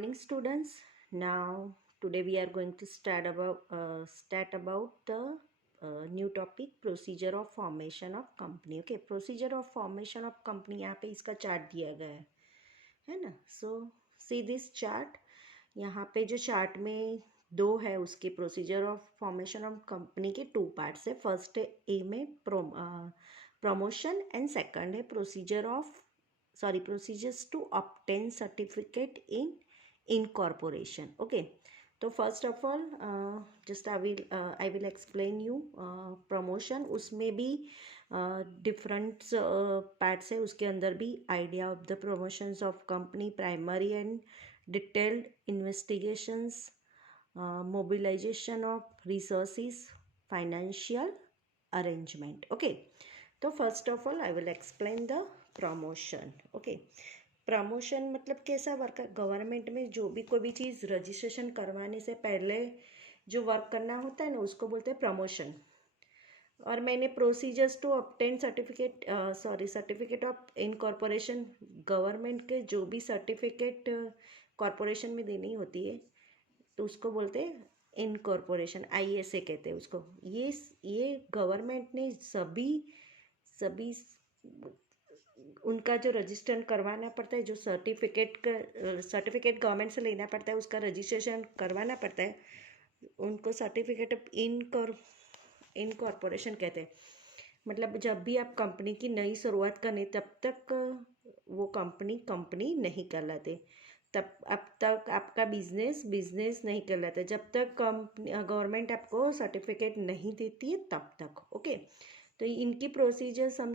morning, students. Now, today we are going to start about the new topic, procedure of formation of company. Okay, procedure of formation of company. यहाँ पे इसका chart दिया गया है ना. So see this chart. यहाँ पे जो चार्ट में दो है उसके procedure of formation of company के टू पार्ट्स है. फर्स्ट है ए में प्रमोशन एंड सेकंड है procedures to obtain certificate in incorporation. Okay, तो first of all just I will explain you promotion. उसमें भी different parts है, उसके अंदर भी idea of the promotions of company, primary and detailed investigations, mobilization of resources, financial arrangement. Okay, तो first of all I will explain the promotion. Okay, promotion मतलब कैसा work है. गवर्नमेंट में जो भी कोई भी चीज़ रजिस्ट्रेशन करवाने से पहले जो वर्क करना होता है ना उसको बोलते हैं प्रमोशन. और मैंने procedures to obtain certificate of incorporation, government के जो भी सर्टिफिकेट कॉरपोरेशन में देनी होती है तो उसको बोलते हैं इनकॉर्पोरेशन, ISA कहते हैं उसको. ये गवर्नमेंट ने सभी उनका जो रजिस्टर करवाना पड़ता है, जो सर्टिफिकेट गवर्नमेंट से लेना पड़ता है, उसका रजिस्ट्रेशन करवाना पड़ता है, उनको सर्टिफिकेट ऑफ इनकॉर्पोरेशन कहते हैं. मतलब जब भी आप कंपनी की नई शुरुआत करें तब तक वो कंपनी नहीं कहलाते. अब तक आपका बिजनेस नहीं कहलाता जब तक गवर्नमेंट आपको सर्टिफिकेट नहीं देती है तब तक. ओके, तो इनकी प्रोसीजर्स हम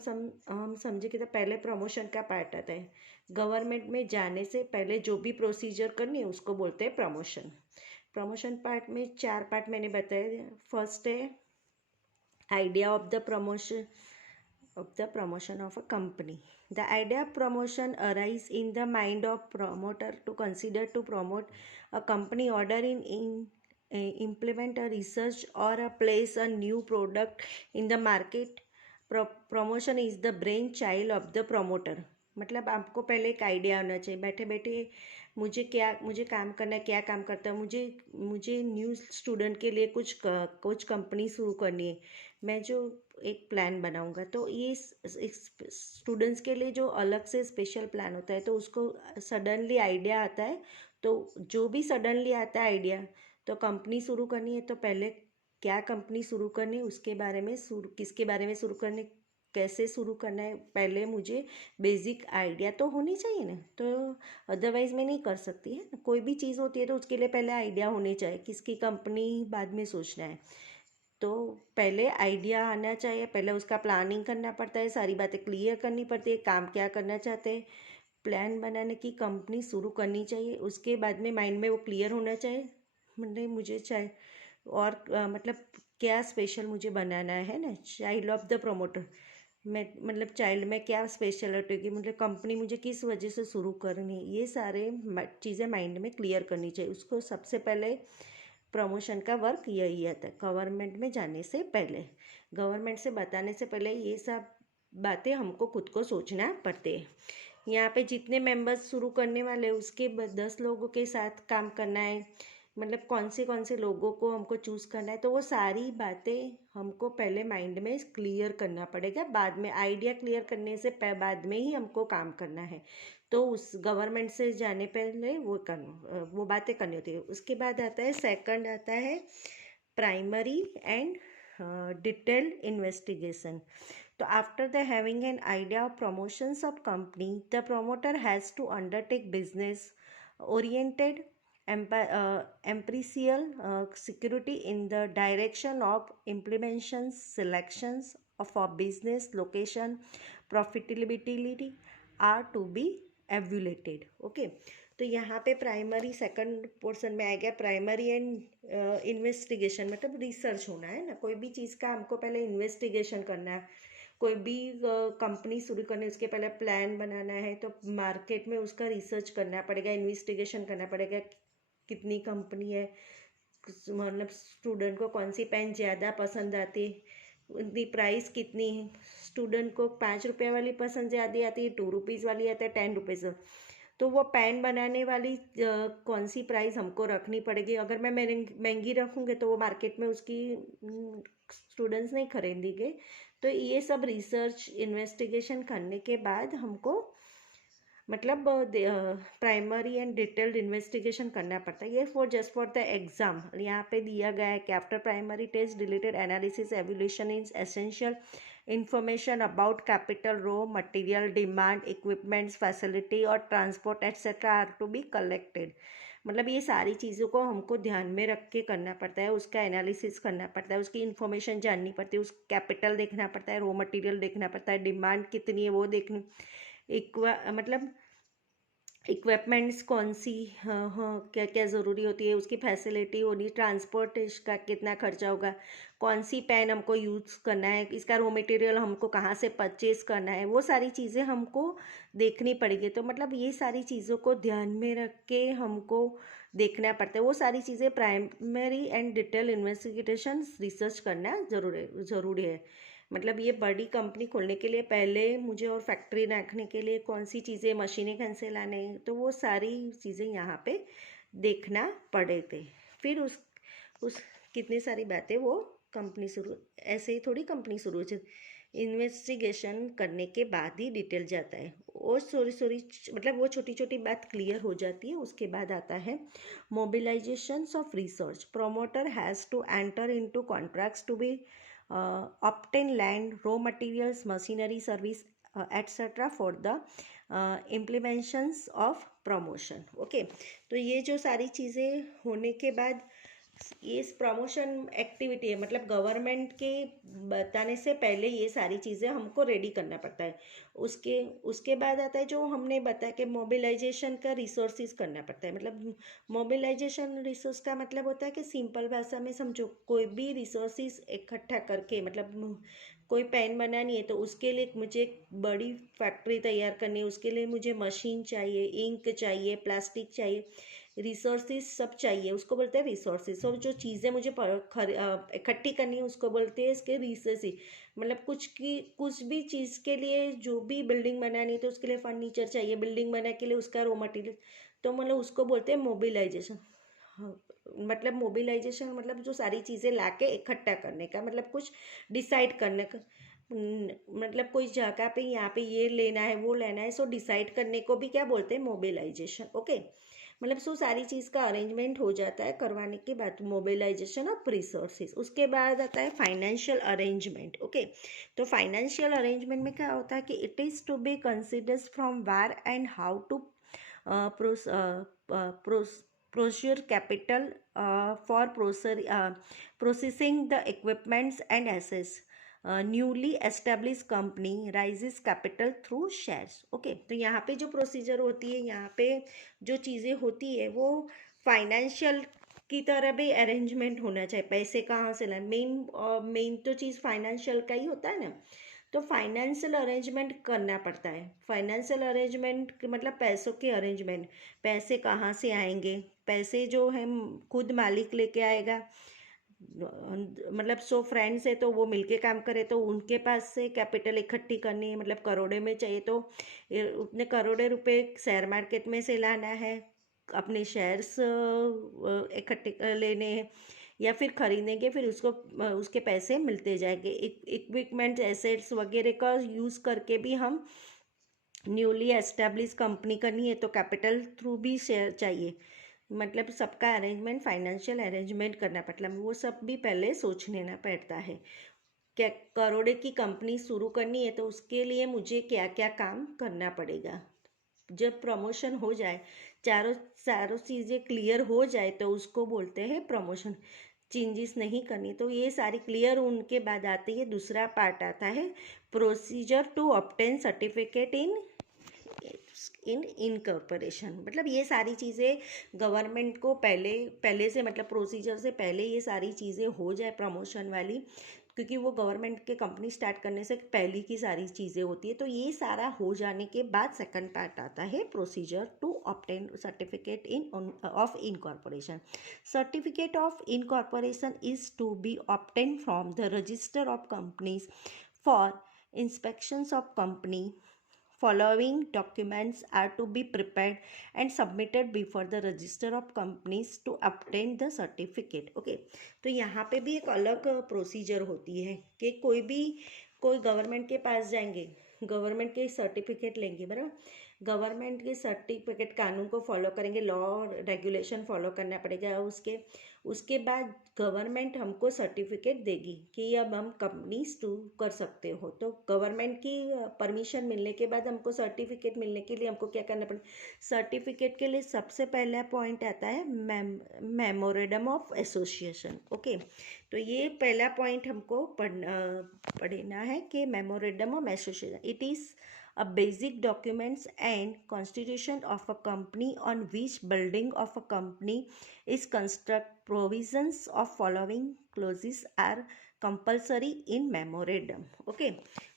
समझे कि तो पहले प्रमोशन का पार्ट आता है. गवर्नमेंट में जाने से पहले जो भी प्रोसीजर करनी है उसको बोलते हैं प्रमोशन. प्रमोशन पार्ट में 4 पार्ट मैंने बताए. फर्स्ट है idea of the promotion of a company. The idea of promotion arises in the mind of promoter to consider to promote a company, order in implement a research or place a new product in the market. Promotion is the brainchild of the promoter. मतलब आपको पहले एक idea होना चाहिए. बैठे बैठे मुझे काम करना है, क्या काम करता है, मुझे न्यू स्टूडेंट के लिए कुछ कंपनी शुरू करनी है. मैं जो एक प्लान बनाऊंगा तो ये स्टूडेंट्स के लिए जो अलग से स्पेशल प्लान होता है तो उसको सडनली आइडिया आता है. तो जो भी सडनली आता है आइडिया, तो कंपनी शुरू करनी है तो पहले क्या कंपनी शुरू करनी है, उसके बारे में किसके बारे में शुरू करनी, कैसे शुरू करना है, पहले मुझे बेसिक आइडिया तो होनी चाहिए ना. तो अदरवाइज मैं नहीं कर सकती है. कोई भी चीज़ होती है तो उसके लिए पहले आइडिया होनी चाहिए. किसकी कंपनी बाद में सोचना है, तो पहले आइडिया आना चाहिए. पहले उसका प्लानिंग करना पड़ता है, सारी बातें क्लियर करनी पड़ती है, काम क्या करना चाहते हैं, प्लान बनाने की कंपनी शुरू करनी चाहिए. उसके बाद में माइंड में वो क्लियर होना चाहिए. मतलब मुझे चाहिए और मतलब क्या स्पेशल मुझे बनाना है ना. चाइल्ड ऑफ द प्रमोटर, मैं मतलब चाइल्ड में क्या स्पेशलिटी होगी, मतलब कंपनी मुझे किस वजह से शुरू करनी है, ये सारे चीज़ें माइंड में क्लियर करनी चाहिए. उसको सबसे पहले प्रमोशन का वर्क यही आता है. गवर्नमेंट में जाने से पहले, गवर्नमेंट से बताने से पहले ये सब बातें हमको खुद को सोचना पड़ते हैं. यहाँ पे जितने मेंबर्स शुरू करने वाले उसके 10 लोगों के साथ काम करना है. मतलब कौन से लोगों को हमको चूज़ करना है, तो वो सारी बातें हमको पहले माइंड में क्लियर करना पड़ेगा. बाद में आइडिया क्लियर करने से बाद में ही हमको काम करना है. तो उस गवर्नमेंट से जाने पहले वो बातें करनी होती है. उसके बाद आता है सेकंड, आता है प्राइमरी एंड डिटेल्ड इन्वेस्टिगेशन. तो after the having an idea of promotions of company, the promoter has to undertake business oriented empirical security in the direction of implementations, selections of a business location, profitability are to be evaluated. Okay, तो यहाँ पे primary second portion में आ गया primary and investigation. मतलब research होना है ना, कोई भी चीज़ का हमको पहले इन्वेस्टिगेशन करना है. कोई भी कंपनी शुरू करने उसके पहले प्लान बनाना है तो मार्केट में उसका रिसर्च करना पड़ेगा, इन्वेस्टिगेशन करना पड़ेगा. कितनी कंपनी है, मतलब स्टूडेंट को कौन सी पेन ज़्यादा पसंद आती है, उनकी प्राइस कितनी है. स्टूडेंट को 5 रुपये वाली पसंद ज़्यादा आती है, 2 रुपीज़ वाली आती है, 10 रुपीज़. तो वो पेन बनाने वाली कौन सी प्राइस हमको रखनी पड़ेगी। अगर मैं महंगी रखूँगी तो वो मार्केट में उसकी स्टूडेंट्स नहीं खरीदेंगे। तो ये सब रिसर्च इन्वेस्टिगेशन करने के बाद हमको मतलब प्राइमरी एंड डिटेल्ड इन्वेस्टिगेशन करना पड़ता है। ये फॉर द एग्जाम यहाँ पे दिया गया है कि after primary test deleted analysis evolution in essential information about capital raw material demand equipments facility और transport etcetera are to be collected. मतलब ये सारी चीज़ों को हमको ध्यान में रख के करना पड़ता है, उसका एनालिसिस करना पड़ता है, उसकी इन्फॉर्मेशन जाननी पड़ती है, उस कैपिटल देखना पड़ता है, रॉ मटेरियल देखना पड़ता है, डिमांड कितनी है वो देखनी, मतलब इक्विपमेंट्स कौन सी, हाँ हाँ क्या क्या ज़रूरी होती है, उसकी फैसिलिटी होनी, ट्रांसपोर्ट इसका कितना खर्चा होगा, कौन सी पेन हमको यूज़ करना है, इसका रॉ मटेरियल हमको कहाँ से परचेज करना है, वो सारी चीज़ें हमको देखनी पड़ेगी। तो मतलब ये सारी चीज़ों को ध्यान में रख के हमको देखना पड़ता है। वो सारी चीज़ें primary and detail investigation research करना ज़रूरी है। मतलब ये बड़ी कंपनी खोलने के लिए पहले मुझे और फैक्ट्री रखने के लिए कौन सी चीज़ें मशीनें कहाँ से लाने, तो वो सारी चीज़ें यहाँ पे देखना पड़े थे। फिर उस कितनी सारी बातें वो कंपनी शुरू, ऐसे ही थोड़ी कंपनी शुरू हो, इन्वेस्टिगेशन करने के बाद ही डिटेल जाता है। वो सॉरी मतलब वो छोटी छोटी बात क्लियर हो जाती है। उसके बाद आता है mobilisation of research. Promoter has to enter into contracts to be obtain land, raw materials, machinery, service, etc. for the implementations of promotion. Okay, तो ये जो सारी चीज़ें होने के बाद ये प्रमोशन एक्टिविटी है, मतलब गवर्नमेंट के बताने से पहले ये सारी चीज़ें हमको रेडी करना पड़ता है। उसके बाद आता है जो हमने बताया कि मोबिलाइजेशन का रिसोर्सेज करना पड़ता है। मतलब मोबिलाइजेशन रिसोर्स का मतलब होता है कि सिंपल भाषा में समझो, कोई भी रिसोर्सेज इकट्ठा करके, मतलब कोई पेन बनानी है तो उसके लिए मुझे एक बड़ी फैक्ट्री तैयार करनी है, उसके लिए मुझे मशीन चाहिए, इंक चाहिए, प्लास्टिक चाहिए, रिसोर्सेज सब चाहिए, उसको बोलते हैं रिसोर्सेज। और जो चीज़ें मुझे इकट्ठी करनी है उसको बोलते हैं इसके रिसोर्सेज। मतलब कुछ भी चीज़ के लिए, जो भी बिल्डिंग बनानी है तो उसके लिए फर्नीचर चाहिए, बिल्डिंग बनाने के लिए उसका रॉ मटेरियल, तो मतलब उसको बोलते हैं मोबिलाइजेशन। हाँ, मतलब मोबिलाइजेशन मतलब जो सारी चीज़ें लाके इकट्ठा करने का, मतलब कुछ डिसाइड करने का, मतलब कोई जगह पे यहाँ पे ये लेना है वो लेना है, सो डिसाइड करने को भी क्या बोलते हैं, मोबिलाइजेशन। ओके, मतलब सो सारी चीज़ का अरेंजमेंट हो जाता है करवाने के बाद, मोबिलाइजेशन ऑफ रिसोर्सेज। उसके बाद आता है फाइनेंशियल अरेंजमेंट। ओके, तो फाइनेंशियल अरेंजमेंट में क्या होता है कि it is to be considers from where and how to procure capital for processing the equipments and assets. Newly establish company raises capital through shares. Okay, तो यहाँ पे जो प्रोसीजर होती है, यहाँ पे जो चीज़ें होती है वो फाइनेंशियल की तरह भी अरेंजमेंट होना चाहिए। पैसे कहाँ से लाए, मेन तो चीज़ फाइनेंशियल का ही होता है ना, तो फाइनेंशियल अरेंजमेंट करना पड़ता है। फाइनेंशियल अरेंजमेंट मतलब पैसों के अरेंजमेंट, पैसे कहाँ से आएंगे, पैसे जो है खुद मालिक लेके आएगा, मतलब सो फ्रेंड्स है तो वो मिलके काम करे, तो उनके पास से कैपिटल इकट्ठी करनी है, मतलब करोड़े में चाहिए तो उतने करोड़े रुपए शेयर मार्केट में से लाना है, अपने शेयर्स इकट्ठे लेने हैं या फिर खरीदेंगे, फिर उसको उसके पैसे मिलते जाएंगे। इक्विपमेंट एसेट्स वगैरह का यूज़ करके भी हम न्यूली एस्टेब्लिश कंपनी करनी है तो कैपिटल थ्रू भी शेयर चाहिए। मतलब सबका अरेंजमेंट, फाइनेंशियल अरेंजमेंट करना पड़ता है, वो सब भी पहले सोच लेना पड़ता है। क्या करोड़े की कंपनी शुरू करनी है तो उसके लिए मुझे क्या क्या काम करना पड़ेगा। जब प्रमोशन हो जाए, चारों चीज़ें क्लियर हो जाए तो उसको बोलते हैं प्रमोशन। चेंजेस नहीं करनी, तो ये सारी क्लियर उनके बाद आती है, दूसरा पार्ट आता है procedure to obtain certificate in incorporation. मतलब ये सारी चीज़ें गवर्नमेंट को पहले से, मतलब प्रोसीजर से पहले ये सारी चीज़ें हो जाए प्रमोशन वाली, क्योंकि वो गवर्नमेंट के कंपनी स्टार्ट करने से पहले की सारी चीज़ें होती है। तो ये सारा हो जाने के बाद सेकंड पार्ट आता है procedure to obtain certificate of incorporation. Certificate of incorporation is to be obtain from the register of companies for inspections of company following documents are to be prepared and submitted before the register of companies to obtain the certificate. Okay, तो यहाँ पे भी एक अलग procedure होती है कि कोई गवर्नमेंट के पास जाएंगे, गवर्नमेंट के सर्टिफिकेट लेंगे, बराबर, गवर्नमेंट के सर्टिफिकेट कानून को फॉलो करेंगे, लॉ और रेगुलेशन फॉलो करना पड़ेगा, उसके बाद गवर्नमेंट हमको सर्टिफिकेट देगी कि अब हम कंपनी टू कर सकते हो। तो गवर्नमेंट की परमिशन मिलने के बाद हमको सर्टिफिकेट मिलने के लिए हमको क्या करना पड़ेगा, सर्टिफिकेट के लिए सबसे पहला पॉइंट आता है मेमोरेंडम ऑफ एसोसिएशन। ओके, तो ये पहला पॉइंट हमको पढ़ना है कि memorandum of association, it is a basic documents and constitution of a company on which building of a company is construct. Provisions of following clauses are compulsory in memorandum. Okay,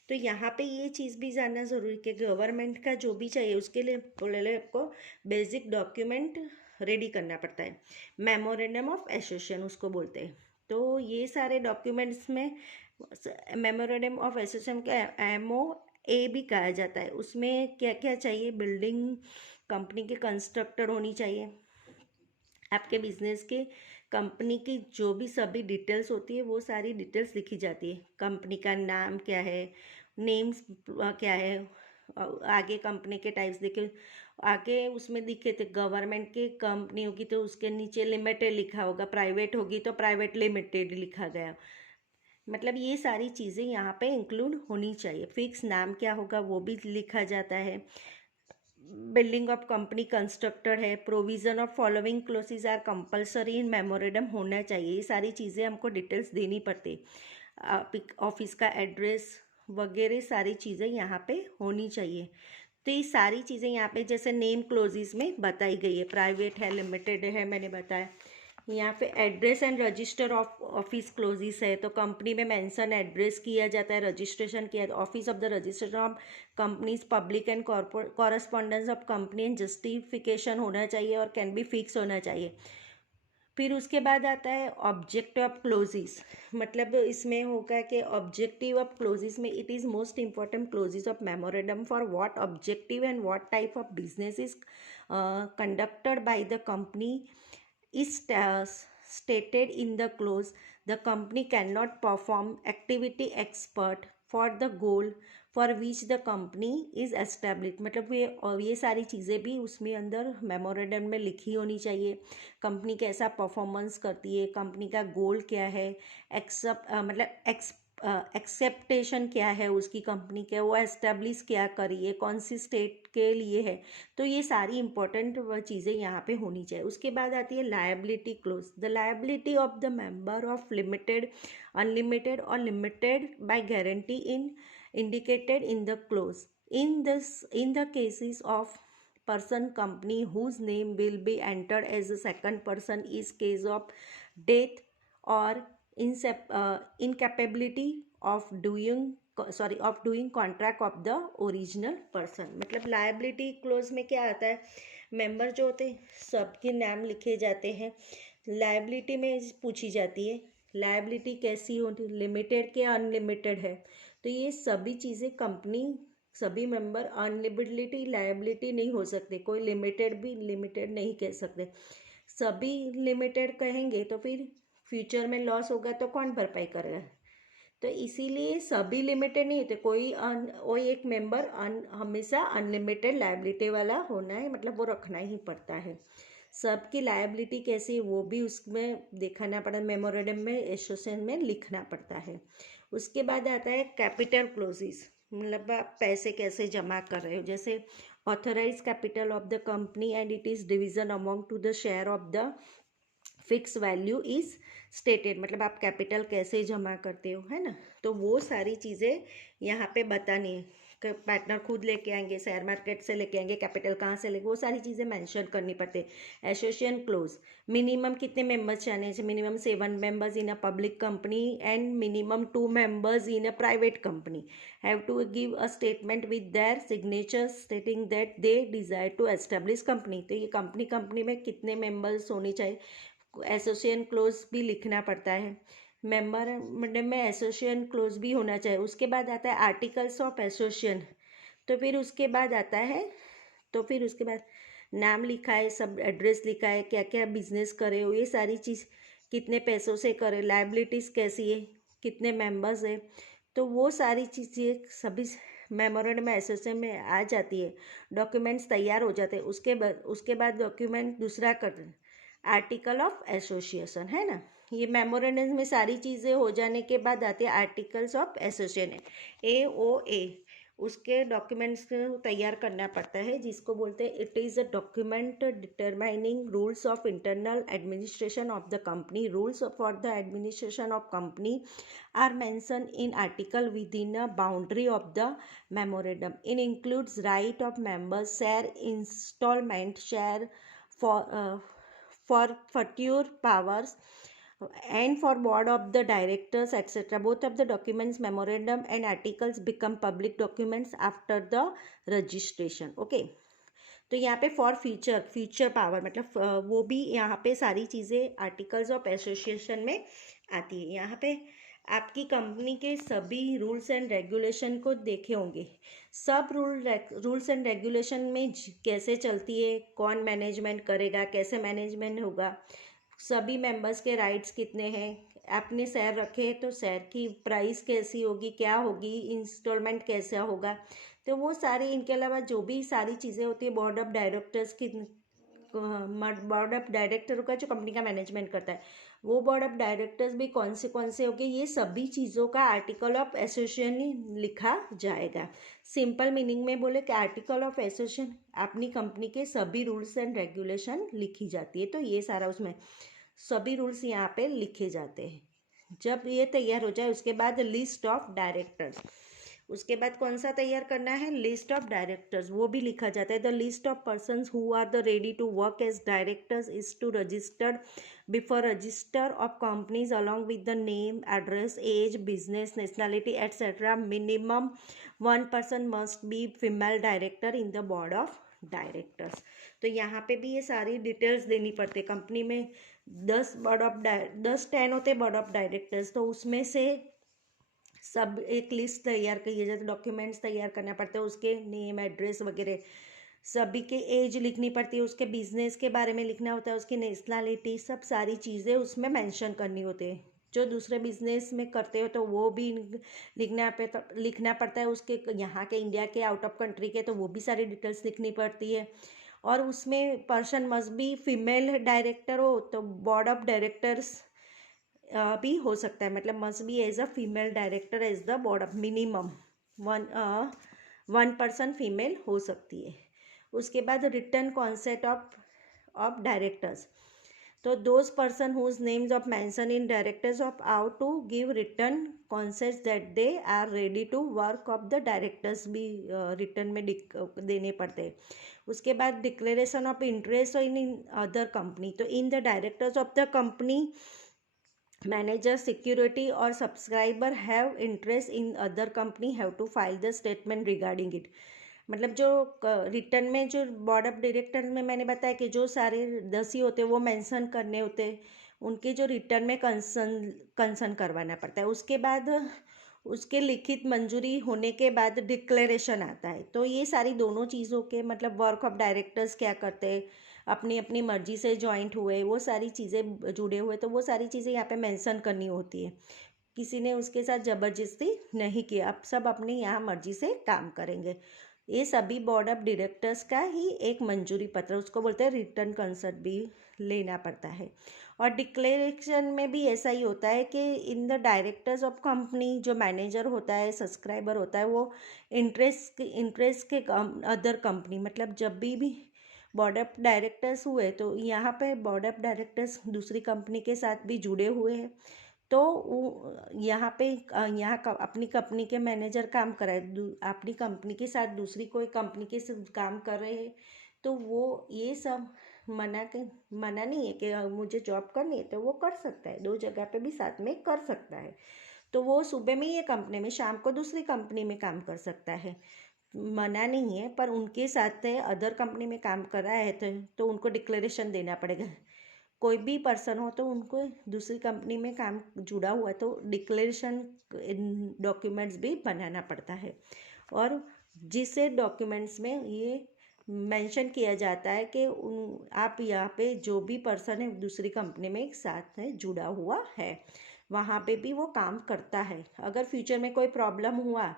तो यहाँ पे ये चीज़ भी जानना ज़रूरी है कि गवर्नमेंट का जो भी चाहिए उसके लिए बोले आपको बेसिक डॉक्यूमेंट रेडी करना पड़ता है, मेमोरेंडम ऑफ एसोसिएशन उसको बोलते हैं। तो ये सारे डॉक्यूमेंट्स में मेमोरेंडम ऑफ एसोसिएशन का MOA भी कहा जाता है, उसमें क्या क्या चाहिए, बिल्डिंग कंपनी के कंस्ट्रक्टर होनी चाहिए, आपके बिजनेस के कंपनी की जो भी सभी डिटेल्स होती है वो सारी डिटेल्स लिखी जाती है, कंपनी का नाम क्या है, नेम्स क्या है, आगे कंपनी के टाइप्स देखे, आगे उसमें दिखे थे गवर्नमेंट की कंपनी होगी तो उसके नीचे लिमिटेड लिखा होगा, प्राइवेट होगी तो प्राइवेट लिमिटेड लिखा गया, मतलब ये सारी चीज़ें यहाँ पे इंक्लूड होनी चाहिए। फिक्स नाम क्या होगा वो भी लिखा जाता है, बिल्डिंग ऑफ कंपनी कंस्ट्रक्टेड है, provision of following clauses are compulsory in memorandum होना चाहिए, ये सारी चीज़ें हमको डिटेल्स देनी पड़ती, ऑफिस का एड्रेस वगैरह सारी चीज़ें यहाँ पे होनी चाहिए। तो ये सारी चीज़ें यहाँ पे जैसे नेम क्लोजेस में बताई गई है, प्राइवेट है, लिमिटेड है, मैंने बताया। यहाँ पे address and register of office clauses है, तो कंपनी में मेंशन एड्रेस किया जाता है, रजिस्ट्रेशन किया, office of the registration of companies, public and correspondence of company and justification होना चाहिए और कैन बी फिक्स होना चाहिए। फिर उसके बाद आता है ऑब्जेक्टिव ऑफ क्लोजिस, मतलब इसमें होगा कि ऑब्जेक्टिव ऑफ क्लोजिस में it is most important clauses of memorandum for what objective and what type of business is conducted by the company is stated in the clause. The company cannot perform activity expert for the goal for which the company is established, मतलब ये सारी चीज़ें भी उसमें अंदर memorandum में लिखी होनी चाहिए, कंपनी कैसा परफॉर्मेंस करती है, कंपनी का गोल क्या है, एक्सेप्टेशन क्या है उसकी कंपनी के, वो एस्टेब्लिश क्या करी है, कौन सी स्टेट के लिए है, तो ये सारी इंपॉर्टेंट चीज़ें यहाँ पे होनी चाहिए। उसके बाद आती है liability clause, the liability of the member of limited, unlimited और limited by guarantee in indicated in the clause in the cases of person company whose name will be entered as a second person is case of death or incapability of doing contract of the original person। मतलब liability close में क्या आता है, member जो होते हैं सबके नाम लिखे जाते हैं, लायबिलिटी में पूछी जाती है लायबिलिटी कैसी होती है, लिमिटेड के अनलिमिटेड है, तो ये सभी चीज़ें कंपनी सभी मेंबर अनलिमिटेड लायबिलिटी नहीं हो सकते, कोई लिमिटेड भी लिमिटेड नहीं कह सकते, सभी लिमिटेड कहेंगे तो फिर फ्यूचर में लॉस होगा तो कौन भरपाई करेगा, तो इसीलिए सभी लिमिटेड नहीं होते, कोई एक मेंबर हमेशा अनलिमिटेड लायबिलिटी वाला होना है, मतलब वो रखना ही पड़ता है। सबकी लायबिलिटी कैसी है वो भी उसमें दिखाना पड़ा, मेमोरेंडम में एसोसिएशन में लिखना पड़ता है। उसके बाद आता है कैपिटल क्लोजिस, मतलब आप पैसे कैसे जमा कर रहे हो, जैसे authorise capital of the company and it is division among to the share of the fix value is stated, मतलब आप कैपिटल कैसे जमा करते हो, है ना, तो वो सारी चीज़ें यहाँ पे बतानी है, पार्टनर खुद लेके आएंगे, शेयर मार्केट से लेके आएंगे, कैपिटल कहाँ से लेंगे, वो सारी चीज़ें मेंशन करनी पड़ती है। एसोसिएशन क्लोज, मिनिमम कितने मेंबर्स चाहिए, minimum 7 members in a public company and minimum 2 members in a private company have to give a statement with their signatures stating that they desire to establish company, तो ये company में कितने members होने चाहिए, association close भी लिखना पड़ता है, मेंबर में एसोसिएशन क्लोज भी होना चाहिए। उसके बाद आता है आर्टिकल्स ऑफ एसोसिएशन, तो फिर उसके बाद आता है, तो फिर उसके बाद नाम लिखा है, सब एड्रेस लिखा है, क्या क्या बिजनेस करे हो, ये सारी चीज़, कितने पैसों से करे, लाइबिलिटीज़ कैसी है, कितने मेंबर्स है, तो वो सारी चीज़ें सभी मेमोरेंडम एसोसिएशन में आ जाती है। डॉक्यूमेंट्स तैयार हो जाते हैं। उसके बाद डॉक्यूमेंट दूसरा कर आर्टिकल ऑफ एसोसिएशन है ना। ये मेमोरेंडम में सारी चीज़ें हो जाने के बाद आती है आर्टिकल्स ऑफ एसोसिएशन, AOA। उसके डॉक्यूमेंट्स को तैयार करना पड़ता है, जिसको बोलते हैं it is a document determining rules of internal administration of the company. Rules for the administration of company are mentioned in article within a boundary of the memorandum. It includes right of members, share installment, share for future powers, and for board of the directors, etc. Both of the documents, memorandum and articles become public documents after the registration. Okay. तो यहाँ पे for future power मतलब वो भी यहाँ पे सारी चीज़ें आर्टिकल्स ऑफ एसोसिएशन में आती है। यहाँ पे आपकी कंपनी के सभी रूल्स एंड रेगुलेशन को देखे होंगे। सब रूल्स एंड रेगुलेशन में कैसे चलती है, कौन मैनेजमेंट करेगा, कैसे मैनेजमेंट होगा, सभी मेंबर्स के राइट्स कितने हैं, आपने शेयर रखे हैं तो शेयर की प्राइस कैसी होगी, क्या होगी, इंस्टॉलमेंट कैसा होगा, तो वो सारे, इनके अलावा जो भी सारी चीज़ें होती है, बोर्ड ऑफ डायरेक्टर्स की, बोर्ड ऑफ डायरेक्टर का जो कंपनी का मैनेजमेंट करता है, वो बोर्ड ऑफ डायरेक्टर्स भी कौन से होंगे, ये सभी चीज़ों का आर्टिकल ऑफ एसोसिएशन लिखा जाएगा। सिंपल मीनिंग में बोले कि आर्टिकल ऑफ एसोसिएशन अपनी कंपनी के सभी रूल्स एंड रेगुलेशन लिखी जाती है। तो ये सारा उसमें सभी रूल्स यहाँ पे लिखे जाते हैं। जब ये तैयार हो जाए उसके बाद लिस्ट ऑफ डायरेक्टर्स, उसके बाद कौन सा तैयार करना है, लिस्ट ऑफ डायरेक्टर्स, वो भी लिखा जाता है। The list of persons who are the ready to work as directors is to registered before register of companies along with the name, address, age, business, nationality etcetera. Minimum 1 person must be female director in the board of directors. तो यहाँ पे भी ये सारी details देनी पड़ती है। Company में 10 होते बोर्ड ऑफ डायरेक्टर्स, तो उसमें से सब एक लिस्ट तैयार की जाती है, डॉक्यूमेंट्स तैयार करना पड़ता है, उसके नेम, एड्रेस वगैरह सभी के, एज लिखनी पड़ती है, उसके बिजनेस के बारे में लिखना होता है, उसकी नेशनैलिटी, सब सारी चीज़ें उसमें मेंशन करनी होती है। जो दूसरे बिजनेस में करते हो तो वो भी लिखना पड़ता है, उसके यहाँ के, इंडिया के, आउट ऑफ कंट्री के, तो वो भी सारी डिटेल्स लिखनी पड़ती है। और उसमें person must be female director हो तो बोर्ड ऑफ डायरेक्टर्स भी हो सकता है, मतलब must be as a female director as the board of, minimum 1 person female हो सकती है। उसके बाद रिटर्न कॉन्सेप्ट ऑफ डायरेक्टर्स, तो those person whose names of mention in directors of out to give return concept that they are ready to work of the directors भी return में देने पड़ते हैं। उसके बाद declaration of interest in other company, तो in the directors of the company manager, security और subscriber have interest in other company have to file the statement regarding it. मतलब जो रिटर्न में, जो बोर्ड ऑफ डायरेक्टर में मैंने बताया कि जो सारे 10 ही होते वो मेंशन करने होते, उनके जो रिटर्न में कंसर्न करवाना पड़ता है। उसके बाद उसके लिखित मंजूरी होने के बाद डिक्लेरेशन आता है। तो ये सारी दोनों चीज़ों के, मतलब वर्क ऑफ डायरेक्टर्स क्या करते हैं, अपनी अपनी मर्जी से जॉइंट हुए, वो सारी चीज़ें जुड़े हुए, तो वो सारी चीज़ें यहाँ पे मेंशन करनी होती है। किसी ने उसके साथ ज़बरदस्ती नहीं किया, अब सब अपनी यहाँ मर्जी से काम करेंगे। ये सभी बोर्ड ऑफ डायरेक्टर्स का ही एक मंजूरी पत्र, उसको बोलते हैं रिटर्न कंसर्ट भी लेना पड़ता है। और डिक्लेरेशन में भी ऐसा ही होता है कि इन द डायरेक्टर्स ऑफ कंपनी, जो मैनेजर होता है, सब्सक्राइबर होता है, वो इंटरेस्ट के अदर कंपनी, मतलब जब भी बोर्ड ऑफ डायरेक्टर्स हुए तो यहाँ पे बोर्ड ऑफ डायरेक्टर्स दूसरी कंपनी के साथ भी जुड़े हुए हैं, तो यहाँ पे अपनी कंपनी के मैनेजर काम कर रहे हैं, अपनी कंपनी के साथ दूसरी कोई कंपनी के साथ काम कर रहे हैं, तो वो ये सब मना नहीं है कि मुझे जॉब करनी है तो वो कर सकता है, 2 जगह पे भी साथ में कर सकता है। तो वो सुबह में ये कंपनी में, शाम को दूसरी कंपनी में काम कर सकता है, मना नहीं है। पर उनके साथ अदर कंपनी में काम कर रहा है तो उनको डिक्लेरेशन देना पड़ेगा। कोई भी पर्सन हो तो उनको दूसरी कंपनी में काम जुड़ा हुआ तो डिक्लेरेशन डॉक्यूमेंट्स भी बनाना पड़ता है। और जिसे डॉक्यूमेंट्स में ये मेंशन किया जाता है कि आप यहाँ पे जो भी पर्सन है दूसरी कंपनी में एक साथ में जुड़ा हुआ है, वहाँ पे भी वो काम करता है। अगर फ्यूचर में कोई प्रॉब्लम हुआ,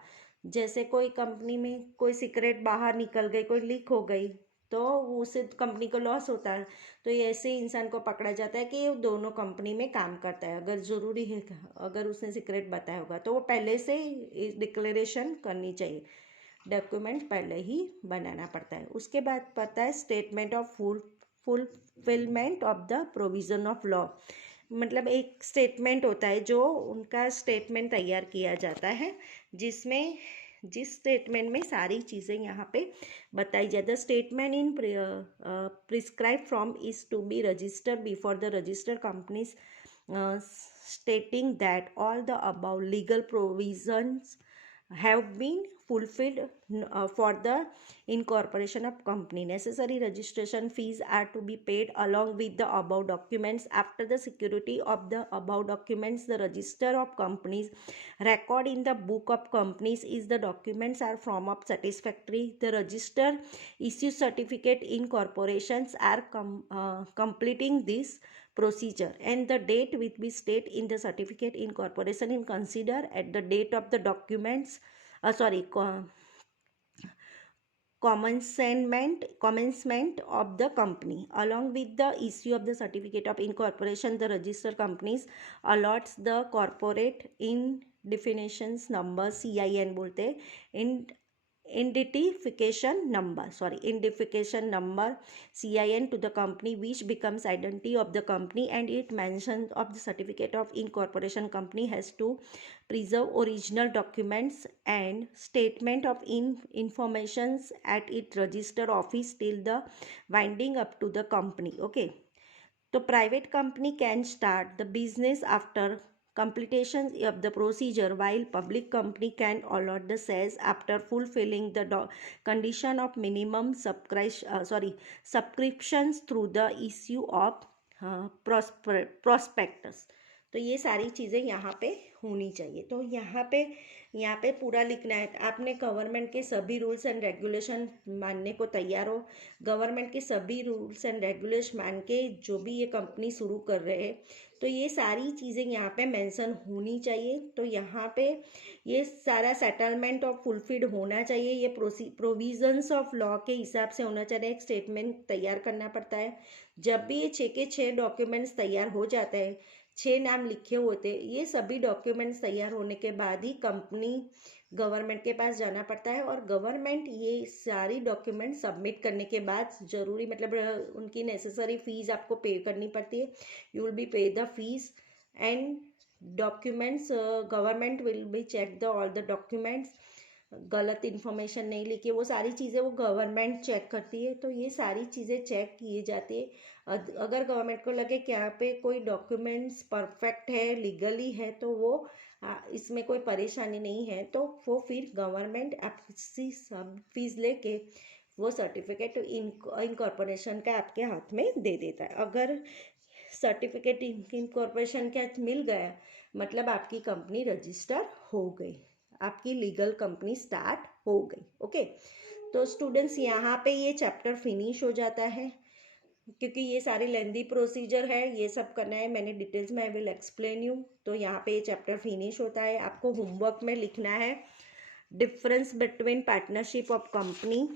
जैसे कोई कंपनी में कोई सीक्रेट बाहर निकल गई, कोई लीक हो गई, तो उसे कंपनी को लॉस होता है। तो ये ऐसे इंसान को पकड़ा जाता है कि वो दोनों कंपनी में काम करता है। अगर ज़रूरी है, अगर उसने सीक्रेट बताया होगा तो वो पहले से डिक्लेरेशन करनी चाहिए, डॉक्यूमेंट पहले ही बनाना पड़ता है। उसके बाद पता है statement of fulfilment of the provision of law, मतलब एक स्टेटमेंट होता है जो उनका स्टेटमेंट तैयार किया जाता है, जिस स्टेटमेंट में सारी चीज़ें यहाँ पे बताई जाती है। Statement in prescribe from is to be registered before the registered companies stating that all the above legal provisions have been fulfilled for the incorporation of company. Necessary registration fees are to be paid along with the above documents. After the security of the above documents, the register of companies record in the book of companies is the documents are from of satisfactory. The register issue certificate in corporations are completing this procedure, and the date will be stated in the certificate in corporation in consider at the date of the documents commencement of the company. Along with the issue of the certificate of incorporation, the registered companies allots the corporate in definitions number CIN बोलते हैं, identification number CIN to the company, which becomes identity of the company, and it mentions of the certificate of incorporation. Company has to preserve original documents and statement of informations at its registered office till the winding up to the company. Okay, so private company can start the business after completion of the procedure, while public company can allot the shares after fulfilling the condition of minimum subscriptions through the issue of prospectus. तो ये सारी चीज़ें यहाँ पे होनी चाहिए। तो यहाँ पे पूरा लिखना है। आपने गवर्नमेंट के सभी रूल्स एंड रेगुलेशन मानने को तैयार हो। गवर्नमेंट के सभी रूल्स एंड रेगुलेशन मान के जो भी ये कंपनी शुरू कर रहे हैं, तो ये सारी चीज़ें यहाँ पे मेंशन होनी चाहिए। तो यहाँ पे ये सारा सेटलमेंट ऑफ फुलफिल्ड होना चाहिए, ये प्रोविजंस ऑफ लॉ के हिसाब से होना चाहिए। एक स्टेटमेंट तैयार करना पड़ता है। जब भी ये 6 के 6 डॉक्यूमेंट्स तैयार हो जाते हैं, 6 नाम लिखे होते, ये सभी डॉक्यूमेंट्स तैयार होने के बाद ही कंपनी गवर्नमेंट के पास जाना पड़ता है, और गवर्नमेंट ये सारी डॉक्यूमेंट सबमिट करने के बाद ज़रूरी मतलब उनकी नेसेसरी फीस आपको पे करनी पड़ती है। You will be pay the fees and documents, government will be check the all the documents, गलत इन्फॉर्मेशन नहीं लिखी, वो सारी चीज़ें वो गवर्नमेंट चेक करती है। तो ये सारी चीज़ें चेक किए जाती है। अगर गवर्नमेंट को लगे कि यहाँ पे कोई डॉक्यूमेंट्स परफेक्ट है, लीगली है, तो वो इसमें कोई परेशानी नहीं है, तो वो फिर गवर्नमेंट आपसी सब फीस लेके वो सर्टिफिकेट इनकॉर्पोरेशन का आपके हाथ में दे देता है। अगर सर्टिफिकेट इनकॉर्पोरेशन का मिल गया, मतलब आपकी कंपनी रजिस्टर हो गई, आपकी लीगल कंपनी स्टार्ट हो गई। ओके, तो स्टूडेंट्स यहाँ पे ये चैप्टर फिनिश हो जाता है, क्योंकि ये सारी लेंदी प्रोसीजर है, ये सब करना है। मैंने डिटेल्स में आई विल एक्सप्लेन यू। तो यहाँ पे ये चैप्टर फिनिश होता है। आपको होमवर्क में लिखना है difference between partnership of company,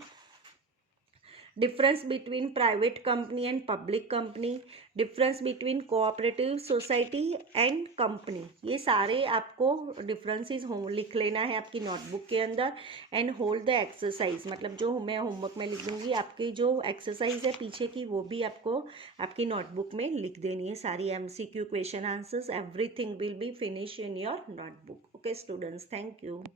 difference between private company and public company, difference between cooperative society and company. ये सारे आपको डिफरेंसेस लिख लेना है आपकी नोटबुक के अंदर। एंड होल्ड द एक्सरसाइज, मतलब जो मैं होमवर्क में लिख दूंगी, आपकी जो एक्सरसाइज है पीछे की, वो भी आपको आपकी नोटबुक में लिख देनी है। सारी MCQ question answers, everything will be finish in your notebook. Okay students, thank you.